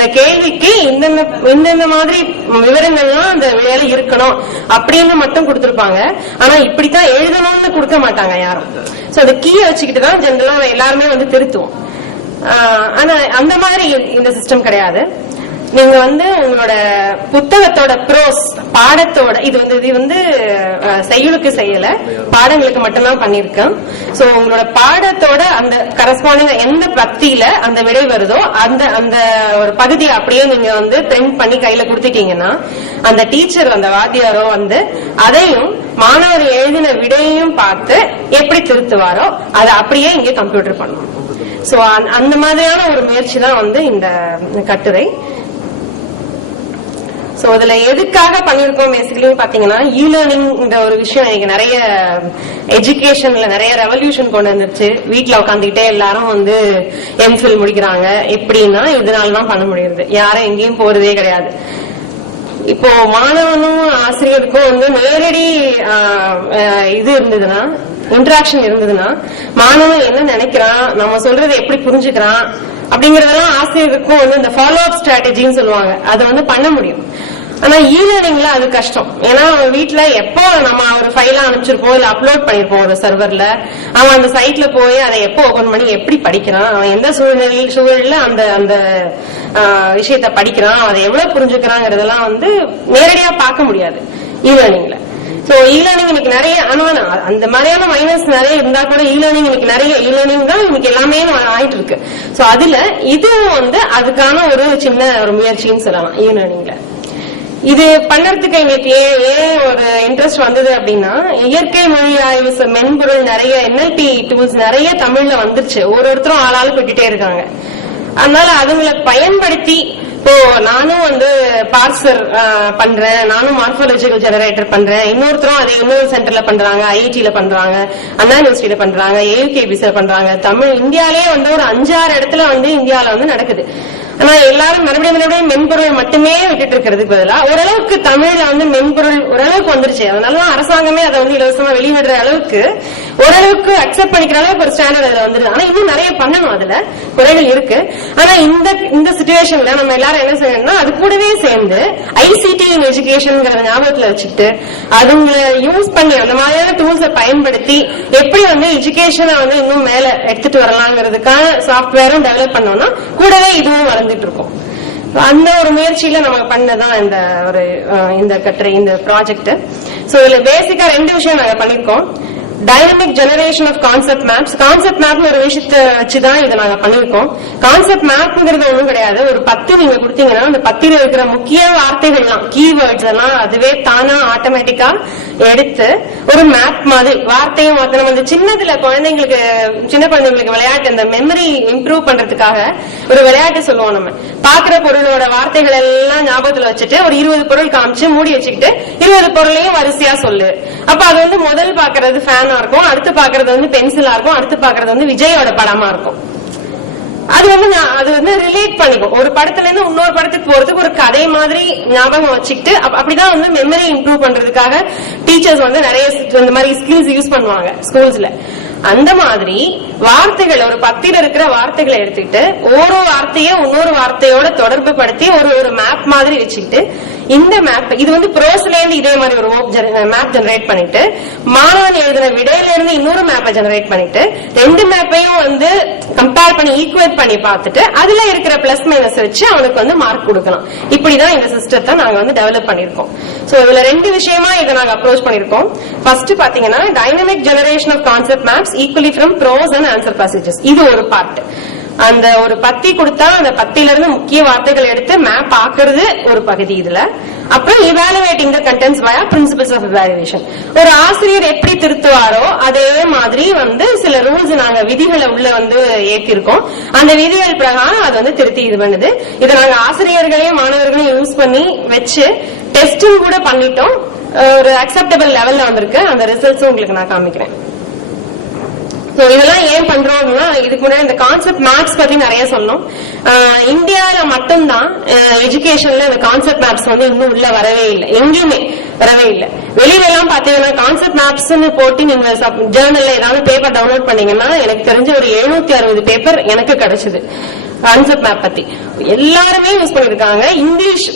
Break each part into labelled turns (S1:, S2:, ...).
S1: இந்த கேள்விக்கு இந்தந்த இந்தந்த மாதிரி விவரங்கள்லாம் அந்த வேலை இருக்கணும் அப்படின்னு மட்டும் கொடுத்திருப்பாங்க. ஆனா இப்படித்தான் எழுதணும்னு கொடுக்க மாட்டாங்க யாரும். சோ அந்த கீயை வச்சுக்கிட்டு தான் ஜென்ரலா எல்லாருமே வந்து திருத்துவோம். ஆஹ் ஆனா அந்த மாதிரி இந்த சிஸ்டம் கிடையாது. நீங்க வந்து உங்களோட புத்தகத்தோட ப்ரோஸ் பாடத்தோட இது வந்து இது வந்து அஹ், செய்யுளுக்கு செய்யல. பாடங்களுக்கு மட்டும்தான் பண்ணிருக்கேன் சோ உங்களோட பாடத்தோட அந்த கரஸ்பாண்டிங் எந்த பத்தியில அந்த விடை வருதோ அந்த அந்த ஒரு பகுதியை அப்படியே நீங்க வந்து பிரிண்ட் பண்ணி கையில கொடுத்துட்டீங்கன்னா அந்த டீச்சர் அந்த வாத்தியாரோ வந்து அதையும் மாணவர் எழுதின விடையையும் பார்த்து எப்படி திருத்துவாரோ அதை அப்படியே இங்கே கம்ப்யூட்டர் பண்ணும் சோ அந்த மாதிரியான ஒரு முயற்சி தான் வந்து இந்த கட்டுரை. சோ இதுல எதுக்காக பண்ணிருக்கோம் பேசிக்கலி பாத்தீங்கன்னா இ லேர்னிங் ஒரு விஷயம் இன்னைக்கு நிறைய எஜுகேஷன்ல நிறைய ரெவல்யூஷன் கொண்டு வந்துருச்சு. வீட்ல உட்காந்துக்கிட்டே எல்லாரும் வந்து எம்ஃபில் முடிக்கிறாங்க. எப்படின்னா இதனால தான் பண்ண முடியுது யாரும் எங்கேயும் போறதே கிடையாது. இப்போ மாணவனும் ஆசிரியருக்கும் வந்து நேரடி இது இருந்ததுன்னா இன்ட்ராக்ஷன் இருந்ததுன்னா மாணவன் என்ன நினைக்கிறான்? நம்ம சொல்றதை எப்படி புரிஞ்சுக்கிறான்? அப்படிங்கறதெல்லாம் ஆசிரியருக்கும் வந்து இந்த ஃபாலோ அப் ஸ்ட்ராட்டஜின்னு சொல்லுவாங்க. அதை வந்து பண்ண முடியும். ஆனா இ லேர்னிங்ல அது கஷ்டம். ஏன்னா அவன் வீட்ல எப்போ நம்ம ஒரு ஃபைலா அனுப்பிச்சிருப்போம் இல்ல அப்லோட் பண்ணிருப்போம் ஒரு சர்வர்ல அவன் அந்த சைட்ல போய் அதை எப்போ ஓபன் பண்ணி எப்படி படிக்கிறான் அவன் எந்த சூழ்நிலையில் சூழல்ல அந்த அந்த விஷயத்த படிக்கிறான் அதை எவ்வளவு புரிஞ்சுக்கிறாங்கிறதெல்லாம் வந்து நேரடியா பார்க்க முடியாது இ லேர்னிங்ல சோ இ லேர்னிங் இன்னைக்கு நிறைய ஆனா அந்த மாதிரியான மைனஸ் நிறைய இருந்தா கூட இ லேர்னிங் இன்னைக்கு நிறைய இ லேர்னிங் தான் இன்னைக்கு எல்லாமே ஆயிட்டு இருக்கு சோ அதுல இதுவும் வந்து அதுக்கான ஒரு சின்ன ஒரு முயற்சின்னு சொல்லலாம் இ லேர்னிங்ல இது பண்ணறதுக்கு எங்களுக்கு ஏன் ஏன் ஒரு இன்ட்ரெஸ்ட் வந்தது அப்படின்னா இயற்கை மொழி ஆய்வு மென்பொருள் நிறைய என்எல்டி டூல்ஸ் நிறைய தமிழ்ல வந்துருச்சு. ஒரு ஒருத்தரும் ஆளாளுக்கு விட்டுட்டே இருக்காங்க. அதனால அதுங்களை பயன்படுத்தி இப்போ நானும் வந்து பார்சர் பண்றேன். நானும் மார்பாலஜிக்கல் ஜெனரேட்டர் பண்றேன். இன்னொருத்தரும் அதே இன்னொரு சென்டர்ல பண்றாங்க. ஐஐடியில பண்றாங்க. அண்ணா யூனிவர்சிட்டியில பண்றாங்க. ஏயுகேபிஸ்ல பண்றாங்க. தமிழ் இந்தியாலேயே வந்து ஒரு அஞ்சாறு இடத்துல வந்து இந்தியாவில வந்து நடக்குது. ஆனா எல்லாரும் மறுபடியும் மறுபடியும் மென்பொருள் மட்டுமே விட்டுட்டு இருக்கிறதுக்கு பதிலா ஓரளவுக்கு தமிழ்ல வந்து மென்பொருள் ஓரளவுக்கு வந்துருச்சு. அதனாலதான் அரசாங்கமே அதை வந்து இலவசமா வெளியிடுற அளவுக்கு ஓரளவுக்கு அக்செப்ட் பண்ணிக்கிற அளவுக்கு ஒரு ஸ்டாண்டர்ட் அதுல வந்துருது. ஆனா இன்னும் நிறைய பண்ணணும் அதுல. குறைகள் இருக்கு. ஆனா இந்த இந்த சுச்சுவேஷன்ல நம்ம எல்லாரும் என்ன செய்யணும்னா அது கூடவே சேர்ந்து ஐசிடி இன் எஜுகேஷன்ங்கிற ஞாபகத்துல வச்சுட்டு அதுங்களை யூஸ் பண்ணி அந்த மாதிரியான டூல்ஸை பயன்படுத்தி எப்படி வந்து எஜுகேஷனை வந்து இன்னும் மேல எடுத்துட்டு வரலாங்கிறதுக்கான சாஃப்ட்வேரும் டெவலப் பண்ணோம்னா கூடவே இதுவும் வளர்ந்துட்டு இருக்கும். அந்த ஒரு முயற்சியில நம்ம பண்ணதான் இந்த ஒரு இந்த கட்டுரை இந்த ப்ராஜெக்ட் சோ இதுல பேசிக்கா ரெண்டு விஷயம் நாங்க பண்ணிருக்கோம். Dynamic generation of concept maps concept map ஒரு விஷயத்தை வச்சுதான் இதை நாங்க பண்ணிருக்கோம் கான்செப்ட் மேப்ங்கிறது ஒண்ணும் கிடையாது. ஒரு பத்து நீங்க கொடுத்தீங்கன்னா அந்த பத்தில இருக்கிற முக்கிய வார்த்தைகள்லாம் கீவேர்ட்ஸ் எல்லாம் அதுவே தானா ஆட்டோமேட்டிக்கா எடுத்து ஒரு மேப் மாதிரி வார்த்தையும் மாத்த நம்ம சின்னதுல குழந்தைங்களுக்கு சின்ன குழந்தைங்களுக்கு விளையாட்டு இந்த மெமரி இம்ப்ரூவ் பண்றதுக்காக ஒரு விளையாட்டு சொல்லுவோம் நம்ம. பாக்குற பொருளோட வார்த்தைகள் எல்லாம் ஞாபகத்துல வச்சுட்டு ஒரு இருபது பொருள் காமிச்சு மூடி வச்சுக்கிட்டு இருபது பொருளையும் வரிசையா சொல்லு. அப்ப அது வந்து முதல் பாக்குறது ஃபேன் படமா இருக்கும் அடுத்து பாக்குறது வந்து பென்சிலா இருக்கும் அடுத்து பாக்குறது வந்து விஜயோட படமா இருக்கும். அது வந்து நான் அது வந்து ரிலேட் பண்ணிக்கும் ஒரு படத்துல இருந்து இன்னொரு படத்துக்கு போறதுக்கு ஒரு கதை மாதிரி ஞாபகம் வச்சுக்கிட்டு அப்படிதான் வந்து மெமரி இம்ப்ரூவ் பண்றதுக்காக டீச்சர்ஸ் வந்து நிறைய இந்த மாதிரி ஸ்கில்ஸ் யூஸ் பண்ணுவாங்க ஸ்கூல்ஸ்ல அந்த மாதிரி வார்த்தைகள் ஒரு பத்தில இருக்கிற வார்த்தைகளை எடுத்துக்கிட்டு ஒரு வார்த்தையை இன்னொரு வார்த்தையோட தொடர்பு படுத்தி ஒரு ஒரு மேப் மாதிரி வச்சுக்கிட்டு இந்த மேப் இது வந்து ப்ரோஸ்ல இருந்து இதே மாதிரி ஒரு மேப் ஜெனரேட் பண்ணிட்டு மாணவன் எழுதின விடையில இருந்து இன்னொரு மேப்பை ஜெனரேட் பண்ணிட்டு ரெண்டு மேப்பையும் வந்து கம்பேர் பண்ணி ஈக்குவேட் பண்ணி பார்த்துட்டு அதுல இருக்கிற பிளஸ் மைனஸ் வச்சு அவனுக்கு வந்து மார்க் கொடுக்கலாம். இப்படிதான் இந்த சிஸ்டத்தை நாங்க வந்து டெவலப் பண்ணிருக்கோம் சோ இதுல ரெண்டு விஷயமா இதை நாங்க அப்ரோச் பண்ணிருக்கோம் ஃபர்ஸ்ட் பாத்தீங்கன்னா dynamic generation of concept maps equally from prose and answer passages இது ஒரு பார்ட் அந்த ஒரு பத்தி கொடுத்தா அந்த பத்தில இருந்து முக்கிய வார்த்தைகள் எடுத்து மேப் ஆக்குறது ஒரு பகுதி இதுல. அப்புறம் evaluating the contents via principles of evaluation ஒரு ஆசிரியர் எப்படி திருத்துவாரோ அதே மாதிரி வந்து சில ரூல்ஸ் நாங்க விதிகளை உள்ள வந்து ஏத்திருக்கோம். அந்த விதிகள் பிரகாரம் அது வந்து திருத்தி இது பண்ணுது. இதை நாங்க ஆசிரியர்களையும் மாணவர்களையும் யூஸ் பண்ணி வச்சு டெஸ்டிங் கூட பண்ணிட்டோம். ஒரு அக்செப்டபிள் லெவல்ல வந்திருக்கு. அந்த ரிசல்ட்ஸும் உங்களுக்கு நான் காமிக்கிறேன். சோ இதெல்லாம் ஏன் பண்றோம் அப்படின்னா இதுக்கு முன்னாடி இந்த கான்செப்ட் மேப்ஸ் பத்தி நிறைய சொன்னோம். இந்தியாவில மட்டும்தான் எஜுகேஷன்ல இந்த கான்செப்ட் மேப்ஸ் வந்து இன்னும் உள்ள வரவே இல்லை. எங்கேயுமே வரவே இல்லை. வெளியில எல்லாம் பாத்தீங்கன்னா கான்செப்ட் மேப்ஸ்ன்னு போட்டு நீங்க ஜேர்னல்ல ஏதாவது பேப்பர் டவுன்லோட் பண்ணீங்கன்னா எனக்கு தெரிஞ்ச ஒரு எழுநூத்தி அறுபது பேப்பர் எனக்கு கிடைச்சது. கான்செப்ட் மேப் பத்தி. எல்லாருமே யூஸ் பண்ணிருக்காங்க. இங்கிலீஷ்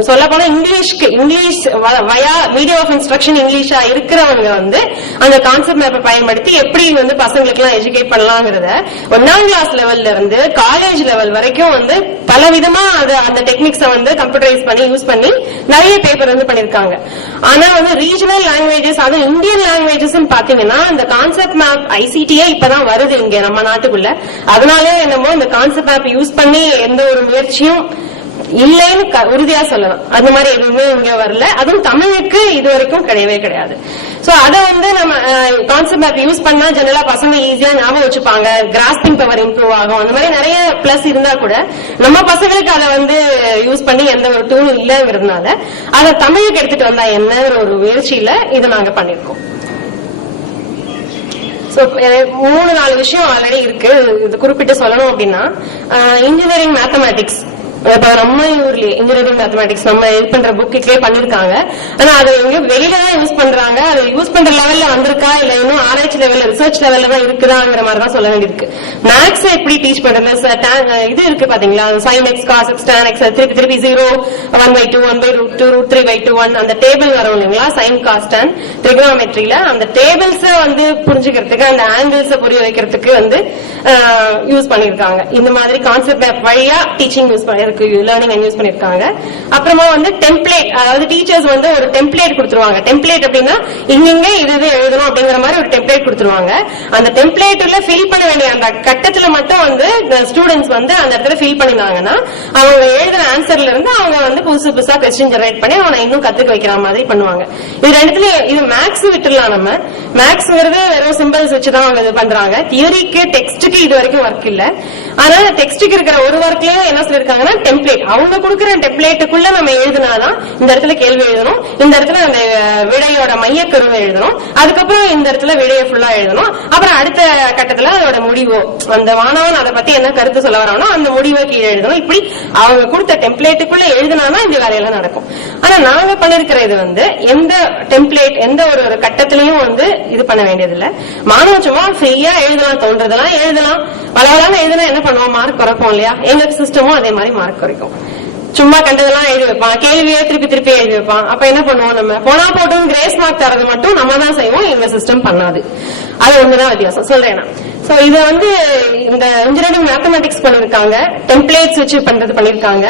S1: சொல்ல போனா இங்கிலீஷ்க்கு இங்கிலீஷ் வ- வயா மீடியம் ஆஃப் இன்ஸ்ட்ரக்ஷன் இங்கிலீஷா இருக்கிறவங்க வந்து அந்த கான்செப்ட் மேப்பை பயன்படுத்தி எப்படி வந்து பசங்களுக்கு எல்லாம் எஜுகேட் பண்ணலாங்கிறத ஒன்னாம் கிளாஸ் லெவல்ல இருந்து காலேஜ் லெவல் வரைக்கும் வந்து பல விதமா அது அந்த டெக்னிக்ஸை வந்து கம்ப்யூட்டரைஸ் பண்ணி யூஸ் பண்ணி நிறைய பேப்பர் வந்து பண்ணிருக்காங்க ஆனா வந்து ரீஜனல் லாங்குவேஜஸ் அதுவும் இந்தியன் லாங்குவேஜஸ் பாத்தீங்கன்னா இந்த கான்செப்ட் மேப் ஐசிடியே இப்பதான் வருது இங்க நம்ம நாட்டுக்குள்ள. அதனால என்னமோ இந்த கான்செப்ட் மேப் யூஸ் பண்ணி எந்த ஒரு முயற்சியும் இல்லைன்னு க- உறுதியா சொல்லலாம். அந்த மாதிரி எதுவுமே இங்க வரல. அதுவும் தமிழுக்கு இது வரைக்கும் கிடையவே கிடையாது. சோ அத வந்து நம்ம கான்செப்ட் மேப் யூஸ் பண்ணா ஜெனரலா பசங்க ஈஸியா ஞாபகம் வச்சுப்பாங்க. கிராஸ்பிங் பவர் இம்ப்ரூவ் ஆகும். அந்த மாதிரி நிறைய பிளஸ் இருந்தா கூட நம்ம பசங்களுக்கு அதை வந்து யூஸ் பண்ணி எந்த ஒரு டூலும் இல்லைங்கிறதுனால அதை தமிழுக்கு எடுத்துட்டு வந்தா என்னங்கிற ஒரு முயற்சியில இதை நாங்க பண்ணிருக்கோம். சோ மூணு நாலு விஷயம் ஆல்ரெடி இருக்கு. இது குறிப்பிட்டு சொல்லணும் அப்படின்னா இன்ஜினியரிங் மேத்தமேட்டிக்ஸ் இப்ப நம்ம ஊர்லயே இன்ஜினியரிங் மேத்தமேட்டிக்ஸ் நம்ம இது பண்ற புக்குக்கே பண்ணிருக்காங்க. ஆனா அதை எங்க வெளியில தான் யூஸ் பண்றாங்க. அதை யூஸ் பண்ற லெவல்ல வந்திருக்கா? இல்ல இன்னும் ஆராய்ச்சி லெவல்ல ரிசர்ச் லெவல்ல தான் இருக்குதாங்கிற மாதிரி தான் சொல்ல வேண்டியிருக்கு. மேக்ஸ் எப்படி டீச் பண்றது? ச- இது இருக்கு பாத்தீங்களா? Sine x cos x tan x திருப்பி திருப்பி zero one by two one by root two root three by two one அந்த டேபிள் வரும் இல்லைங்களா? சைன் காஸ் டேன் ட்ரிகனாமெட்ரியில அந்த டேபிள்ஸ் வந்து புரிஞ்சுக்கிறதுக்கு அந்த ஆங்கிள்ஸ் புரிய வைக்கிறதுக்கு வந்து யூஸ் பண்ணிருக்காங்க இந்த மாதிரி கான்செப்ட் வழியா டீச்சிங் யூஸ் பண்ணி பண்ணிருக்கு லேர்னிங் யூஸ் பண்ணிருக்காங்க. அப்புறமா வந்து டெம்ப்ளேட் அதாவது டீச்சர்ஸ் வந்து ஒரு டெம்ப்ளேட் கொடுத்துருவாங்க. டெம்ப்ளேட் அப்படின்னா இங்க இது இது எழுதணும் அப்படிங்கிற மாதிரி ஒரு டெம்ப்ளேட் கொடுத்துருவாங்க. அந்த டெம்ப்ளேட்ல ஃபில் பண்ண வேண்டிய அந்த கட்டத்துல மட்டும் வந்து ஸ்டூடெண்ட்ஸ் வந்து அந்த இடத்துல ஃபில் பண்ணினாங்கன்னா அவங்க எழுதுற ஆன்சர்ல இருந்து அவங்க வந்து புதுசு புதுசா கொஸ்டின் ஜெனரேட் பண்ணி அவனை இன்னும் கத்துக்க வைக்கிற மாதிரி பண்ணுவாங்க. இது ரெண்டுத்துல இது மேக்ஸ் விட்டுலாம் நம்ம. மேக்ஸ்ங்கிறது வெறும் சிம்பிள்ஸ் வச்சுதான் அவங்க இது பண்றாங்க. தியரிக்கு டெக்ஸ்டுக்கு இது வரைக்கும் ஒர்க் இல்ல. அதனால டெக்ஸ்டுக்கு இருக்கிற ஒரு ஒர்க்லயும் என்ன சொல்லிருக்காங்கன்னா டெம்ப்ளேட் அவங்க கொடுக்குற டெம்ப்ளேட்டுக்குள்ள நம்ம எழுதினாதான் இந்த இடத்துல கேள்வி எழுதணும். இந்த இடத்துல அந்த விடையோட மையக்கருவை எழுதணும். அதுக்கப்புறம் இந்த இடத்துல விடையை ஃபுல்லா எழுதணும். அப்புறம் அடுத்த கட்டத்துல அதோட முடிவோ. அந்த மாணவன் அதை பத்தி என்ன கருத்து சொல்ல வரானோ அந்த முடிவை கீழே எழுதணும். இப்படி அவங்க கொடுத்த டெம்ப்ளேட்டுக்குள்ள எழுதினாதான் இந்த வேலையெல்லாம் நடக்கும். ஆனா நாங்க பண்ணிருக்கிற இது வந்து எந்த டெம்ப்ளேட் எந்த ஒரு ஒரு கட்டத்திலையும் வந்து இது பண்ண வேண்டியதில்லை. மாணவன் சும்மா ஃப்ரீயா எழுதலாம் தோன்றதெல்லாம் எழுதலாம். வளவலான எழுதுனா என்ன பண்ணுவோம்? மார்க் குறைப்போம் இல்லையா? எங்க சிஸ்டமும் அதே மாதிரி மார்க் குறைக்கும். சும்மா கண்டதெல்லாம் எழுதி வைப்பான். கேள்வியே திருப்பி திருப்பி எழுதி வைப்பான். அப்ப என்ன பண்ணுவோம் நம்ம? போனா போட்டும் கிரேஸ் மார்க் தரது மட்டும் நம்ம தான் செய்வோம் எங்க சிஸ்டம் பண்ணாது. அது ஒண்ணுதான் வித்தியாசம். சொல்றேன் நான். சோ இத வந்து இந்த இன்ஜினியரிங் மேத்தமெட்டிக்ஸ் பண்ணிருக்காங்க டெம்ப்ளேட்ஸ் வச்சு பண்றது பண்ணிருக்காங்க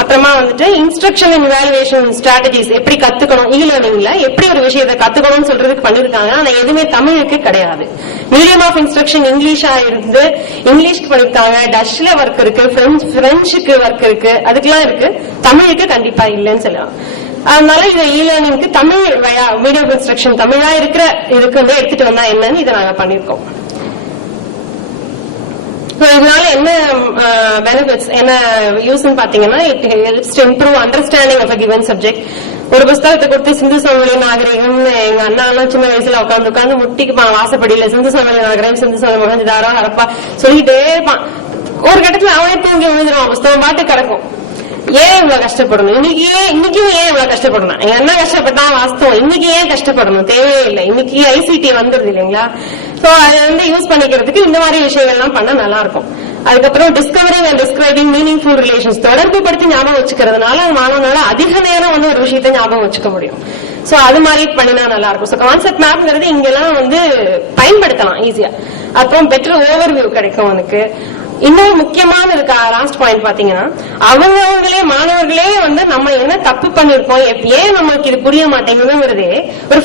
S1: அப்புறமா வந்துட்டு இன்ஸ்ட்ரக்ஷன் அண்ட் இவாலுவேஷன் ஸ்ட்ராட்டஜிஸ் எப்படி கத்துக்கணும் இ லேர்னிங்ல எப்படி ஒரு விஷயத்தை கத்துக்கணும்னு சொல்றதுக்கு பண்ணிருக்காங்க ஆனா எதுவுமே தமிழுக்கு கிடையாது. மீடியம் ஆஃப் இன்ஸ்ட்ரக்ஷன் இங்கிலீஷா இருந்து இங்கிலீஷ்க்கு பண்ணிருக்காங்க டச்ல ஒர்க் இருக்கு பிரெஞ்சு பிரெஞ்சுக்கு ஒர்க் இருக்கு. அதுக்கெல்லாம் இருக்கு. தமிழுக்கு கண்டிப்பா இல்லைன்னு சொல்லலாம். அதனால இந்த இ லேர்னிங்க்கு தமிழ் மீடியம் இன்ஸ்ட்ரக்ஷன் தமிழா இருக்கிற இதுக்கு வந்து எடுத்துட்டு வந்தா என்னன்னு இதை நாங்க பண்ணிருக்கோம் இதனால என்ன பெனிஃபிட்ஸ் என்ன யூஸ் பாத்தீங்கன்னா it helps to improve understanding of a given subject ஒரு புஸ்தகத்தை கொடுத்து சிந்து சமவெளி நாகரிகம்னு எங்க அண்ணா எல்லாம் சின்ன வயசுல உட்காந்து உட்காந்து முட்டிக்கு வாசப்படியில சிந்து சமவெளி நாகரிகம் சிந்து சமவெளி மகஞ்சாரா ஹரப்பா சொல்லிட்டே இருப்பான். ஒரு கட்டத்துல அவனே தூங்கி விழுந்துருவான். புஸ்தகம் பாட்டு கிடக்கும். ஏன் இவ்வளவு கஷ்டப்படணும்? இன்னைக்கு ஏன் இன்னைக்கும் ஏன் இவ்வளவு கஷ்டப்படணும்? எங்க அண்ணா கஷ்டப்பட்டா வாஸ்தவம். இன்னைக்கு ஏன் கஷ்டப்படணும்? தேவையே இல்லை இன்னைக்கு ஐசிடி வந்துருது இல்லைங்களா? சோ அதை வந்து யூஸ் பண்ணிக்கிறதுக்கு இந்த மாதிரி விஷயங்கள்லாம் பண்ண நல்லா இருக்கும் அதுக்கப்புறம் discovering and describing meaningful relations தொடர்பு படுத்தி ஞாபகம் வச்சுக்கிறதுனால மாணவனால அதிக நேரம் வந்து ஒரு விஷயத்தை ஞாபகம் வச்சுக்க முடியும். சோ அது மாதிரி பண்ணினா நல்லா இருக்கும் சோ கான்செப்ட் மேப்ங்கிறது இங்கெல்லாம் வந்து பயன்படுத்தலாம் ஈஸியா அப்புறம் பெட்டர் ஓவர்வியூ கிடைக்கும் அவனுக்கு. இன்னொரு முக்கியமான இருக்கு லாஸ்ட் பாயிண்ட் பாத்தீங்கன்னா அவங்க அவங்களே மாணவர்களே வந்து நம்ம என்ன தப்பு பண்ணிருக்கோம் ஏன் நமக்கு இது புரிய மாட்டேங்குதுங்கிறதே ஒரு